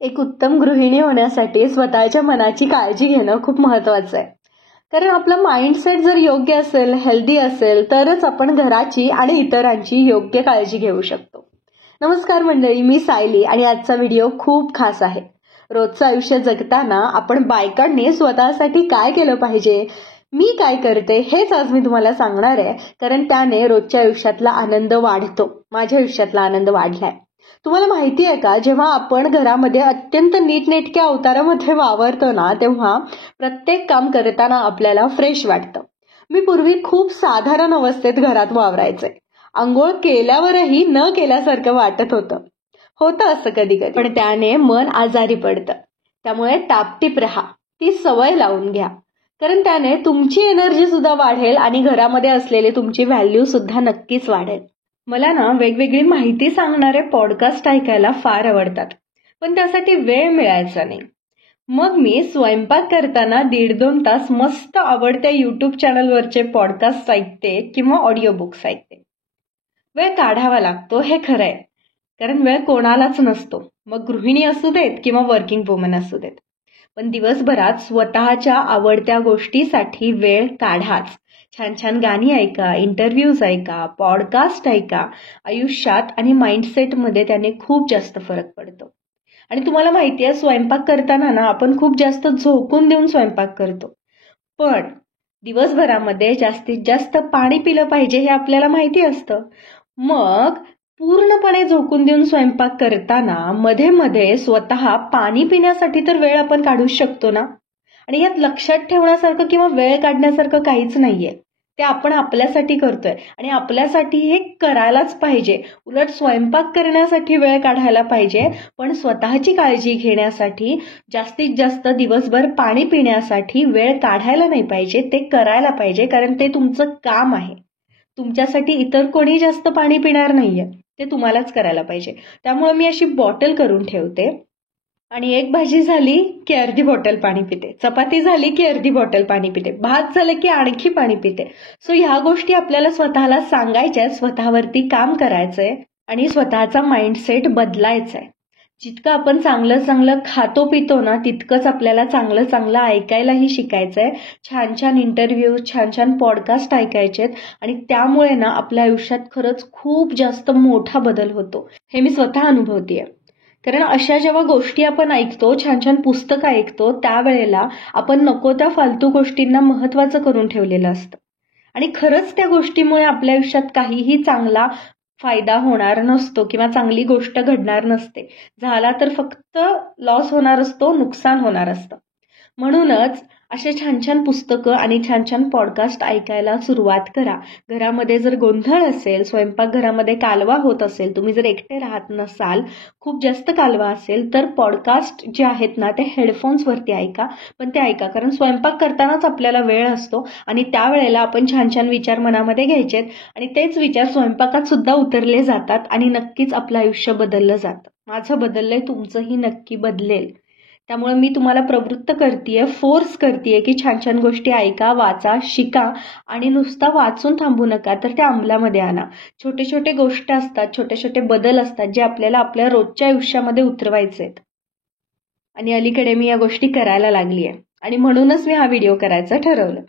एक उत्तम गृहिणी होण्यासाठी स्वतःच्या मनाची काळजी घेणं खूप महत्त्वाचं आहे. कारण आपलं माइंडसेट जर योग्य असेल, हेल्दी असेल, तरच आपण घराची आणि इतरांची योग्य काळजी घेऊ शकतो. नमस्कार मंडळी, मी सायली आणि आजचा व्हिडिओ खूप खास आहे. रोजचं आयुष्य जगताना आपण बायकांनी स्वतःसाठी काय केलं पाहिजे, मी काय करते हेच आज मी तुम्हाला सांगणार आहे. कारण त्याने रोजच्या आयुष्यातला आनंद वाढतो. माझ्या आयुष्यातला आनंद वाढलाय. तुम्हाला माहिती आहे का, जेव्हा आपण घरामध्ये अत्यंत नीटनेटक्या अवतारामध्ये वावरतो ना, तेव्हा प्रत्येक काम करताना आपल्याला फ्रेश वाटतं. मी पूर्वी खूप साधारण अवस्थेत घरात वावरायचे. आंघोळ केल्यावरही न केल्यासारखं वाटत होतं असं कधी कधी. पण त्याने मन आजारी पडतं. त्यामुळे टापटीप राहा, ती सवय लावून घ्या. कारण त्याने तुमची एनर्जी सुद्धा वाढेल आणि घरामध्ये असलेली तुमची व्हॅल्यू सुद्धा नक्कीच वाढेल. मला ना वेगवेगळी माहिती सांगणारे पॉडकास्ट ऐकायला फार आवडतात, पण त्यासाठी वेळ मिळायचा नाही. मग मी स्वयंपाक करताना 1.5-2 तास मस्त आवडत्या युट्यूब चॅनलवरचे पॉडकास्ट ऐकते किंवा ऑडिओ बुक्स ऐकते. वेळ काढावा लागतो, हे खरं आहे. कारण वेळ कोणालाच नसतो, मग गृहिणी असू देत किंवा वर्किंग वुमन असू देत. पण दिवसभरात स्वतःच्या आवडत्या गोष्टीसाठी वेळ काढाच. छान छान गाणी ऐका, इंटरव्ह्यूज ऐका, पॉडकास्ट ऐका. आयुष्यात आणि माइंडसेटमध्ये त्याने खूप जास्त फरक पडतो. आणि तुम्हाला माहिती आहे, स्वयंपाक करताना ना आपण खूप जास्त झोकून देऊन स्वयंपाक करतो. पण दिवसभरामध्ये जास्तीत जास्त पाणी पिलं पाहिजे हे आपल्याला माहिती असतं. मग पूर्णपणे झोकून देऊन स्वयंपाक करताना मध्ये मध्ये स्वतः पाणी पिण्यासाठी तर वेळ आपण काढूच शकतो ना. आणि यात लक्षात ठेवण्यासारखं किंवा वेळ काढण्यासारखं काहीच नाहीये. ते आपण आपल्यासाठी करतोय आणि आपल्यासाठी हे करायलाच पाहिजे. उलट स्वयंपाक करण्यासाठी वेळ काढायला पाहिजे, पण स्वतःची काळजी घेण्यासाठी जास्तीत जास्त दिवसभर पाणी पिण्यासाठी वेळ काढायला नाही पाहिजे. ते करायला पाहिजे, कारण ते तुमचं काम आहे. तुमच्यासाठी इतर कोणी जास्त पाणी पिणार नाहीये, ते तुम्हालाच करायला पाहिजे. त्यामुळे मी अशी बॉटल करून ठेवते आणि एक भाजी झाली की अर्धी बॉटल पाणी पिते, चपाती झाली की अर्धी बॉटल पाणी पिते, भात झालं की आणखी पाणी पिते. सो ह्या गोष्टी आपल्याला स्वतःला सांगायच्या, स्वतःवरती काम करायचंय आणि स्वतःचा माइंडसेट बदलायचा आहे. जितकं आपण चांगलं चांगलं खातो पितो ना, तितकंच आपल्याला चांगलं चांगलं ऐकायलाही शिकायचंय. छान छान इंटरव्ह्यू, छान छान पॉडकास्ट ऐकायचेत आणि त्यामुळे ना आपल्या आयुष्यात खरंच खूप जास्त मोठा बदल होतो. हे मी स्वतः अनुभवतेय. कारण अशा जेव्हा गोष्टी आपण ऐकतो, छान छान पुस्तकं ऐकतो, त्यावेळेला आपण नको त्या फालतू गोष्टींना महत्त्वाचं करून ठेवलेलं असतं. आणि खरंच त्या गोष्टीमुळे आपल्या आयुष्यात काहीही चांगला फायदा होणार नसतो किंवा चांगली गोष्ट घडणार नसते. झाला तर फक्त लॉस होणार असतो, नुकसान होणार असतं. म्हणूनच असे छान छान पुस्तकं आणि छान छान पॉडकास्ट ऐकायला सुरुवात करा. घरामध्ये जर गोंधळ असेल, स्वयंपाकघरामध्ये कालवा होत असेल, तुम्ही जर एकटे राहत नसाल, खूप जास्त कालवा असेल, तर पॉडकास्ट जे आहेत ना ते हेडफोन्सवरती ऐका. पण ते ऐका, कारण स्वयंपाक करतानाच आपल्याला वेळ असतो आणि त्यावेळेला आपण छान छान विचार मनामध्ये घ्यायचेत आणि तेच विचार स्वयंपाकात सुद्धा उतरले जातात आणि नक्कीच आपलं आयुष्य बदललं जातं. माझं बदललंय, तुमचंही नक्की बदलेल. त्यामुळे मी तुम्हाला प्रवृत्त करतेय, फोर्स करतेय की छान छान गोष्टी ऐका, वाचा, शिका आणि नुसता वाचून थांबू नका, तर त्या अंमलामध्ये आणा. छोटे छोटे गोष्ट असतात, छोटे छोटे बदल असतात जे आपल्याला आपल्या रोजच्या आयुष्यामध्ये उतरवायचे आहेत. आणि अलीकडे मी या गोष्टी करायला लागली आहे आणि म्हणूनच मी हा व्हिडिओ करायचं ठरवलं.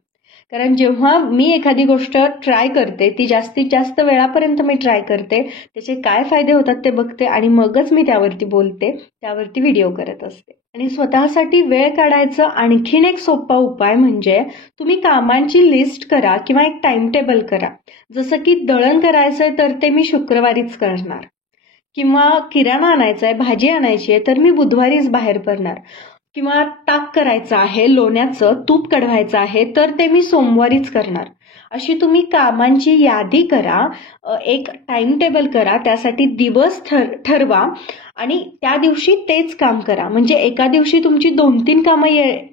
कारण जेव्हा मी एखादी गोष्ट ट्राय करते, ती जास्तीत जास्त वेळापर्यंत मी ट्राय करते, त्याचे काय फायदे होतात ते बघते आणि मगच मी त्यावरती बोलते, त्यावरती व्हिडिओ करत असते. आणि स्वतःसाठी वेळ काढायचा आणखीन एक सोपा उपाय म्हणजे तुम्ही कामांची लिस्ट करा किंवा एक टाइम टेबल करा. जसं की दळण करायचंय तर ते मी शुक्रवारीच करणार, किंवा किराणा आणायचा आहे, भाजी आणायची आहे, तर मी बुधवारीच बाहेर पडणार, किंवा ताक करायचं आहे, लोण्याचं तूप कढवायचं आहे, तर ते मी सोमवारीच करणार. अशी तुम्ही कामांची यादी करा, एक टाइम टेबल करा, त्यासाठी दिवस ठरवा आणि त्या दिवशी तेच काम करा. म्हणजे एका दिवशी तुमची 2-3 कामं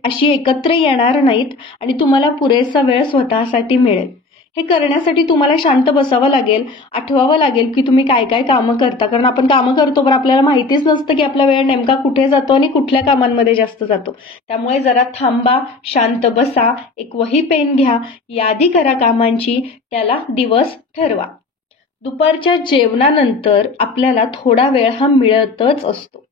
अशी एकत्र येणार नाहीत आणि तुम्हाला पुरेसा वेळ स्वतःसाठी मिळेल. हे करण्यासाठी तुम्हाला शांत बसावं लागेल, आठवावं लागेल की तुम्ही काय काय कामं करता. कारण आपण कामं करतो पण आपल्याला माहितीच नसतं की आपला वेळ नेमका कुठे जातो आणि कुठल्या कामांमध्ये जास्त जातो. त्यामुळे जरा थांबा, शांत बसा, एक वही पेन घ्या, यादी करा कामांची, त्याला दिवस ठरवा. दुपारच्या जेवणानंतर आपल्याला थोडा वेळ हा मिळतच असतो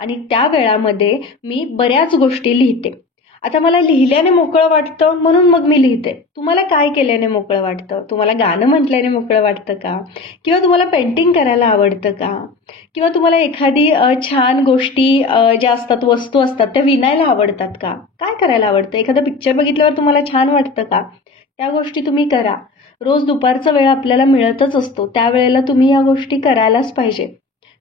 आणि त्या वेळामध्ये मी बऱ्याच गोष्टी लिहिते. आता मला लिहिल्याने मोकळं वाटतं म्हणून मग मी लिहिते. तुम्हाला काय केल्याने मोकळं वाटतं? तुम्हाला गाणं म्हटल्याने मोकळं वाटतं का? किंवा तुम्हाला पेंटिंग करायला आवडतं का? किंवा तुम्हाला एखादी छान गोष्टी ज्या असतात, वस्तू असतात, त्या विणायला आवडतात का? काय करायला आवडतं? एखादा पिक्चर बघितल्यावर तुम्हाला छान वाटतं का? त्या गोष्टी तुम्ही करा. रोज दुपारचा वेळ आपल्याला मिळतच असतो, त्यावेळेला तुम्ही या गोष्टी करायलाच पाहिजे.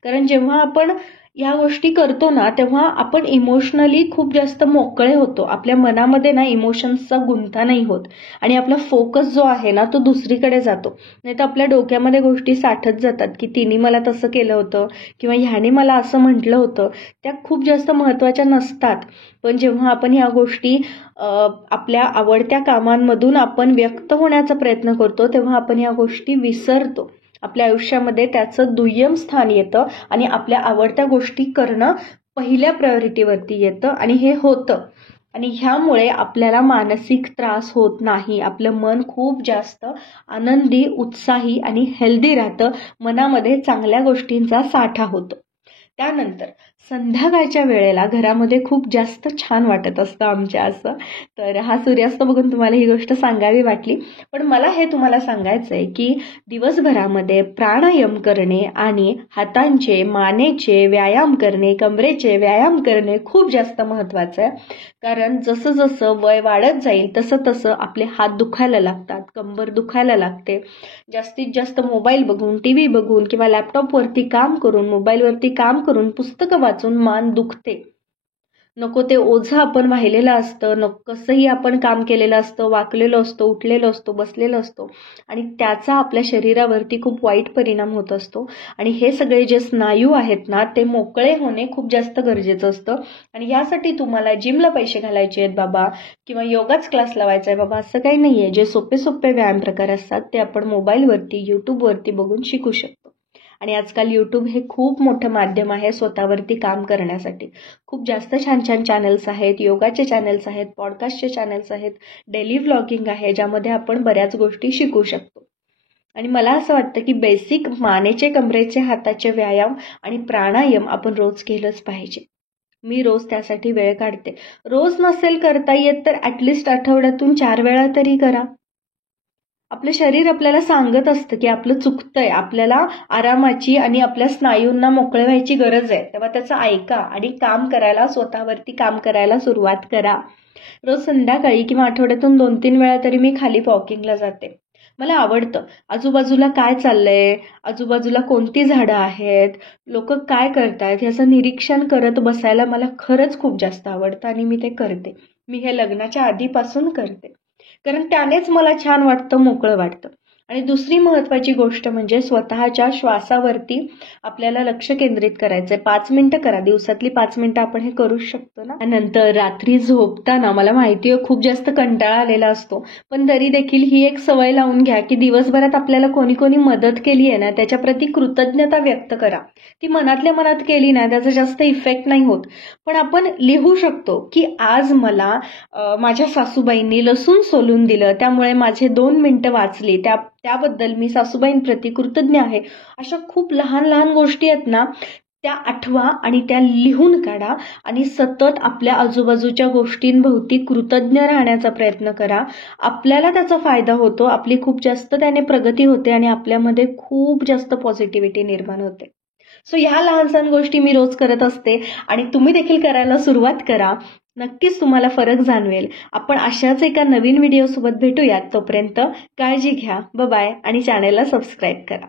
कारण जेव्हा आपण या गोष्टी करतो ना, तेव्हा आपण इमोशनली खूप जास्त मोकळे होतो. आपल्या मनामध्ये ना इमोशन्सचा गुंता नाही होत आणि आपला फोकस जो आहे ना तो दुसरीकडे जातो. नाही तर आपल्या डोक्यामध्ये गोष्टी साठत जातात की तिने मला तसं केलं होतं किंवा ह्याने मला असं म्हटलं होतं. त्या खूप जास्त महत्त्वाच्या नसतात. पण जेव्हा आपण ह्या गोष्टी आपल्या आवडत्या कामांमधून आपण व्यक्त होण्याचा प्रयत्न करतो, तेव्हा आपण ह्या गोष्टी विसरतो. आपल्या आयुष्यामध्ये त्याचं दुय्यम स्थान येतं आणि आपल्या आवडत्या गोष्टी करणं पहिल्या प्रायोरिटीवरती येतं आणि हे होतं. आणि ह्यामुळे आपल्याला मानसिक त्रास होत नाही. आपलं मन खूप जास्त आनंदी, उत्साही आणि हेल्दी राहतं. मनामध्ये चांगल्या गोष्टींचा साठा होतो. त्यानंतर संध्याकाळच्या वेळेला घरामध्ये खूप जास्त छान वाटत असतं आमच्या असं. तर हा सूर्यास्त बघून तुम्हाला ही गोष्ट सांगावी वाटली. पण मला हे तुम्हाला सांगायचं आहे की दिवसभरामध्ये प्राणायाम करणे आणि हातांचे, मानेचे व्यायाम करणे, कमरेचे व्यायाम करणे खूप जास्त महत्त्वाचं आहे. कारण जसं जसं वय वाढत जाईल तसं तसं आपले हात दुखायला लागतात, कंबर दुखायला लागते. जास्तीत जास्त मोबाईल बघून, टीव्ही बघून किंवा लॅपटॉपवरती काम करून, मोबाईलवरती काम करून, पुस्तकं वाचून मान दुखते. नको ते ओझं आपण वाहिलेलं असतं, कसंही आपण काम केलेलं असतं, वाकलेलो असतो, उठलेलो असतो, बसलेलो असतो आणि त्याचा आपल्या शरीरावरती खूप वाईट परिणाम होत असतो. आणि हे सगळे जे स्नायू आहेत ना ते मोकळे होणे खूप जास्त गरजेचं असतं. आणि यासाठी तुम्हाला जिमला पैसे घालायचे आहेत बाबा किंवा योगाच क्लास लावायचा आहे बाबा असं काही नाही आहे. जे सोपे सोपे व्यायाम प्रकार असतात ते आपण मोबाईलवरती, यूट्यूबवरती बघून शिकू शकतो. आणि आजकाल यूट्यूब हे खूप मोठं माध्यम आहे स्वतःवरती काम करण्यासाठी. खूप जास्त छान छान चॅनल्स आहेत, योगाचे चॅनल्स आहेत, पॉडकास्टचे चॅनल्स आहेत, डेली व्लॉगिंग आहे ज्यामध्ये आपण बऱ्याच गोष्टी शिकू शकतो. आणि मला असं वाटतं की बेसिक मानेचे, कमरेचे, हाताचे व्यायाम आणि प्राणायाम आपण रोज केलंच पाहिजे. मी रोज त्यासाठी वेळ काढते. रोज नसेल करता येत तर ॲटलिस्ट आठवड्यातून 4 वेळा तरी करा. आपलं शरीर आपल्याला सांगत असतं की आपलं चुकतंय, आपल्याला आरामाची आणि आपल्या स्नायूंना मोकळे व्हायची गरज आहे. तेव्हा त्याचं ऐका आणि काम करायला, स्वतःवरती काम करायला सुरुवात करा. रोज संध्याकाळी किंवा आठवड्यातून 2-3 वेळा तरी मी खाली वॉकिंगला जाते. मला आवडतं आजूबाजूला काय चाललंय, आजूबाजूला कोणती झाडं आहेत, लोक काय करतायत याचं निरीक्षण करत बसायला मला खरंच खूप जास्त आवडतं आणि मी ते करते. मी हे लग्नाच्या आधीपासून करते. कारण त्यानेच मला छान वाटतं, मोकळं वाटतं. आणि दुसरी महत्त्वाची गोष्ट म्हणजे स्वतःच्या श्वासावरती आपल्याला लक्ष केंद्रित करायचंय. 5 मिनिटं करा, दिवसातली 5 मिनिटं आपण हे करूच शकतो ना. नंतर रात्री झोपताना मला माहिती आहे खूप जास्त कंटाळा आलेला असतो, पण तरी देखील ही एक सवय लावून घ्या की दिवसभरात आपल्याला कोणी कोणी मदत केली आहे ना त्याच्याप्रती कृतज्ञता व्यक्त करा. ती मनातल्या मनात केली ना त्याचा जास्त इफेक्ट नाही होत, पण आपण लिहू शकतो की आज मला माझ्या सासूबाईंनी लसूण सोलून दिलं त्यामुळे माझे 2 मिनिटं वाचली, त्याबद्दल मी सासूबाईंप्रती कृतज्ञ आहे. अशा खूप लहान लहान गोष्टी आहेत ना त्या आठवा आणि त्या लिहून काढा आणि सतत आपल्या आजूबाजूच्या गोष्टींभोवती कृतज्ञ राहण्याचा प्रयत्न करा. आपल्याला त्याचा फायदा होतो, आपली खूप जास्त त्याने प्रगती होते आणि आपल्यामध्ये खूप जास्त पॉझिटिव्हिटी निर्माण होते. सो ह्या लहान सहान गोष्टी मी रोज करत असते आणि तुम्ही देखील करायला सुरुवात करा. नक्कीच तुम्हाला फरक जाणवेल. आपण अशाच एका नवीन व्हिडिओसोबत भेटूयात. तोपर्यंत काळजी घ्या. बाय आणि चॅनेलला सबस्क्राईब करा.